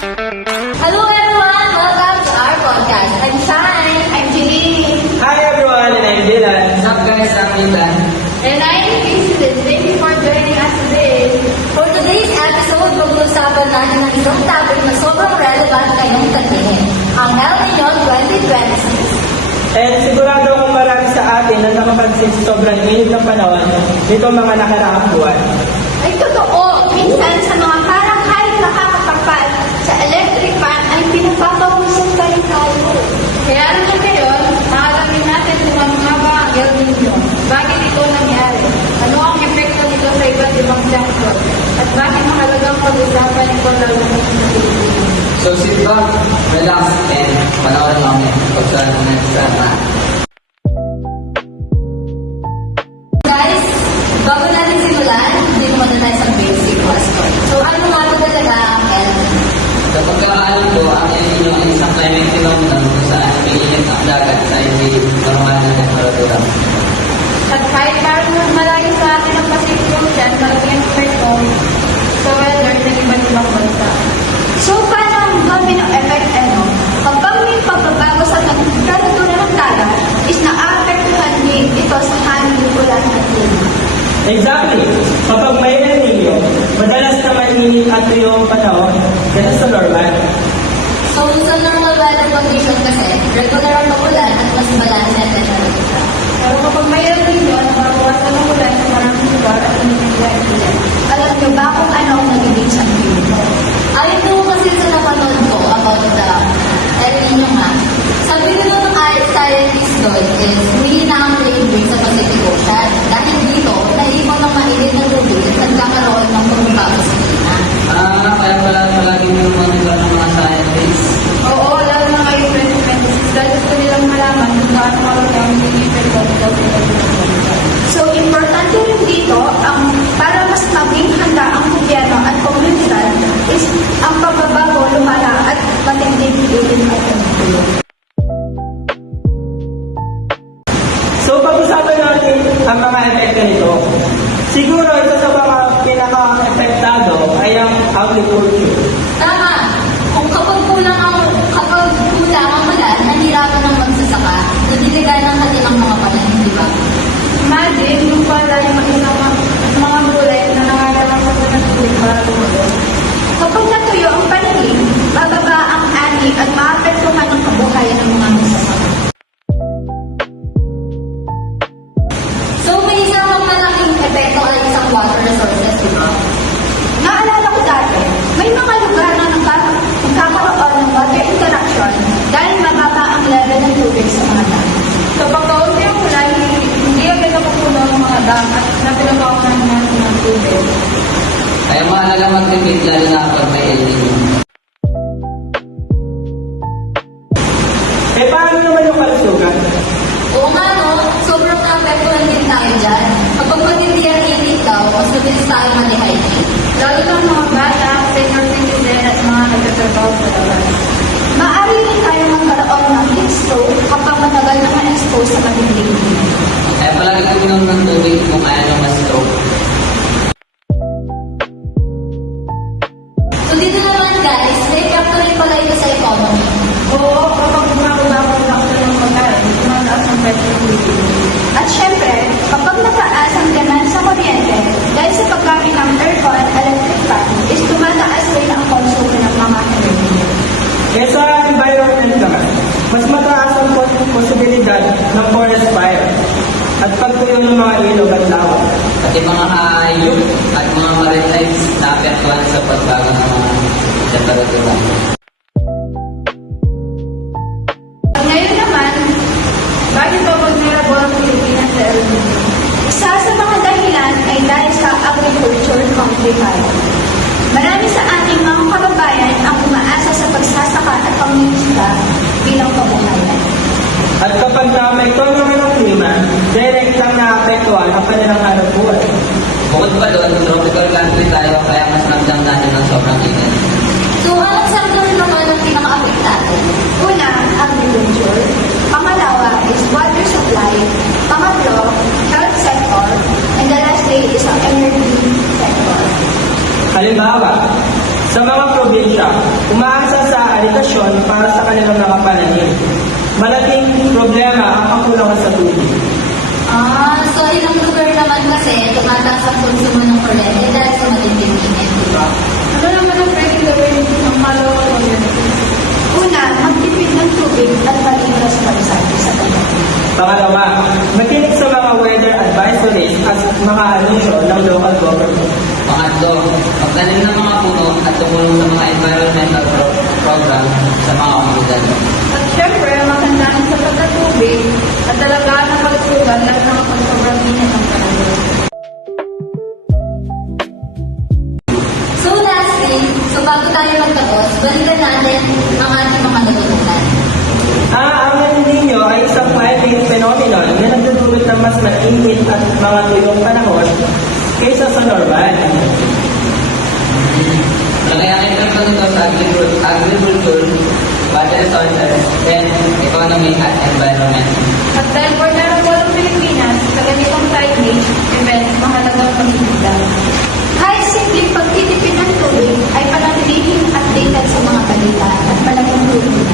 Hello everyone! Welcome to our podcast. I'm Shine. I'm Jeline. Hi everyone, and I'm Dylan. What's up guys, I'm Dylan. And I'm Christine. Thank you for joining us today. For today's episode, pag-uusapan natin ang isang topic na sobrang relevant ngayong tatiin, ang El Niño 2026. And sigurado akong marami sa atin na nakapansin sa sobrang init ng panahon nito mga nakaraang buwan. Ay totoo, minsan sa mga parang kahit nakakapagpal sa electric fan ay pinapapawisan pa rin tayo. Kaya naman ngayon, maalamin natin kung ano nga ba ang El Niño, bakit ito nangyari, ano ang epekto nito sa iba't ibang sektor, at bakit mahalagang pag-usapan ito lalo na sa Pilipinas. So sit back, relax, and panoorin namin pagsalan mo na sa mga. Guys, bago natin simulan, hindi muna tayo sa basic question. So ano nga ba talaga ang El Niño? Sa pagkakaalam ko, ang El Niño ay isang climate phenomenon kung saan umiinit ang dagat sa hindi normal na temperatura. At kahit parang malayo sa atin ang Pacific Ocean, malaki ang epekto sa weather ng iba't ibang bansa. So, paano ang domino effect kapag may pagbabago sa temperatura ng dagat is naaapektuhan din ito sa haming ulan at luma. Exactly. Kapag may El Niño, madalas na mainit at tuyo ang panahon kaya sa normal. So, sa normal weather condition kasi, regular ang ulan at mas balance ang temperatura. Pero kapag may El Niño, nababawasan ang ulan sa maraming lugar at ulan. Alam niyo ba kung ano ang nagiging sanhin nito? Ayon po kasi sa napanood ko about the El Niño nga, sabi nila ng scientist doon is hindi na ang labor sa Pacific Ocean. Dahil dito, naipon ng mainit na tubig at nagkakaroon ng pagbabago sa klima. Kaya pala palagi yung monitor ng mga scientists. Oo, lalo na ngayon 2026 dahil gusto nilang malaman kung paano malaki ang epekto nito sa Pilipinas. So, importante rin dito, para mas maging handa ang gobyerno at komunidad is ang pagbabago, lumala at matinding din at pagbabago. So pag-usapan natin ang mga epekto nito. Siguro isa sa mga pinaka-epektado ay ang agriculture. Tama! Kung kapag kulang ang ulan, nahirapan ang magsasaka, nadiligan ng kanilang mga pananim, di ba? Imagine, yung pala yung mga gulay na nangalangan sa tubig para tumulo. Kapag natuyo ang pananim, bababa ang ani at maapektuhan ang kabuhayan ng mga magsasaka. So, may isang malaking epekto ay isang water resources, di ba? Naalala ko dati, may mga lugar na nagkakaroon ng water interaction dahil mababa ang level ng tubig sa mga dam. Kapag kaunti ang ulan, hindi agad napupuno ng mga dam at napinabawasan natin ng tubig. Kaya mahalaga magtipid lalo na kapag may El Niño. Paano naman yung kalusugan? Oo nga no, sobrang naapektuhan din tayo dyan. Kapag matindi ang init daw, mas mabilis tayo ma-dehydrate. Lalo na ang mga bata, senior citizen at mga nagtatrabaho sa labas. Maaari rin tayo magkaroon ng heat stroke kapag matagal na ma-expose sa matinding init. Kaya palagi kami inom ng tubig kung kaya nyo ma-stroke. So dito naman guys, may epekto rin pala ito sa economy. Oo, kapag gumagawa ng pagkain, tumataas ang presyo ng tubig. At syempre, kapag mataas ang demand sa kuryente, dahil sa paggamit ng aircon at electric fan, is tumataas rin ang konsumo ng mga energy. Sa environment naman, mas mataas ang posibilidad ng forest fire at pagtuyo ng mga ilog at lawa. Pati mga hayop at mga marine lives na apektuhan sa pagbago ng mga temperatura. Ngayon naman, bakit ba vulnerable ang Pilipinas sa El Niño? Isa sa mga dahilan ay dahil sa agriculture country tayo. Marami sa ating mga kababayan ang umaasa sa pagsasaka at pangingisda bilang kabuhayan. At kapag na may tono ng klima, direct lang naapektuhan ang kanilang hanap buhay. Bukod pa doon, tropical country tayo kaya mas ramdam natin ng sobrang init. So, ang sector naman ang pinaka-apektado. Una, agriculture. Pangalawa is water supply. Pangatlo, health sector. And the last day is ang energy sector. Halimbawa, Sa mga probinsya, umaasa sa alitasyon para sa kanilang mga pananim. Malaking problema ang kakulangan sa tubig. So ilang lugar naman kasi tumataas ang konsumo ng kuryente dahil sa matinding init, di ba? Ano naman ang pwede gawin ng malawak communities? Una, magtipid ng tubig at maging responsable sa pagkakas. Pangalawa, makinig sa mga weather advisories at mga anunsyo ng local government. Pangatlo, magtanim ng mga puno at tumulong sa mga environmental program sa mga komunidad. At syempre, matandaan sa pagkatubig at talagaan ang pagsugan lalo na kapag sobrang init ng panahon. So lastly, bago tayo magtapos, balikan natin ang ating mga natutunan. Ang El Niño ay isang climate phenomenon na nagdudulot ng mas mainit at mga tuyong panahon kaysa sa normal. Kaya ang epekto nito sa agriculture, water resources, and economy at environment. At dahil vulnerable ang Pilipinas sa ganitong climate event, mahalagang pag-ibigay. Kahit simpleng pagtitipid ng tubig ay panatiling updated sa mga balita at malaking tulong.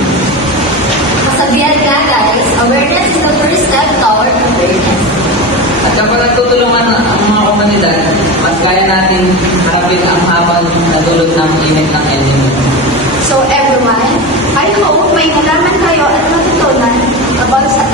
Kasabihan nga guys, awareness is the first step toward awareness. At kapag nagtutulungan ang mga komunidad, mas kaya natin harapin ang habang na dulot ng init ng El Niño. So everyone, I hope may nalaman kayo at natutunan about sa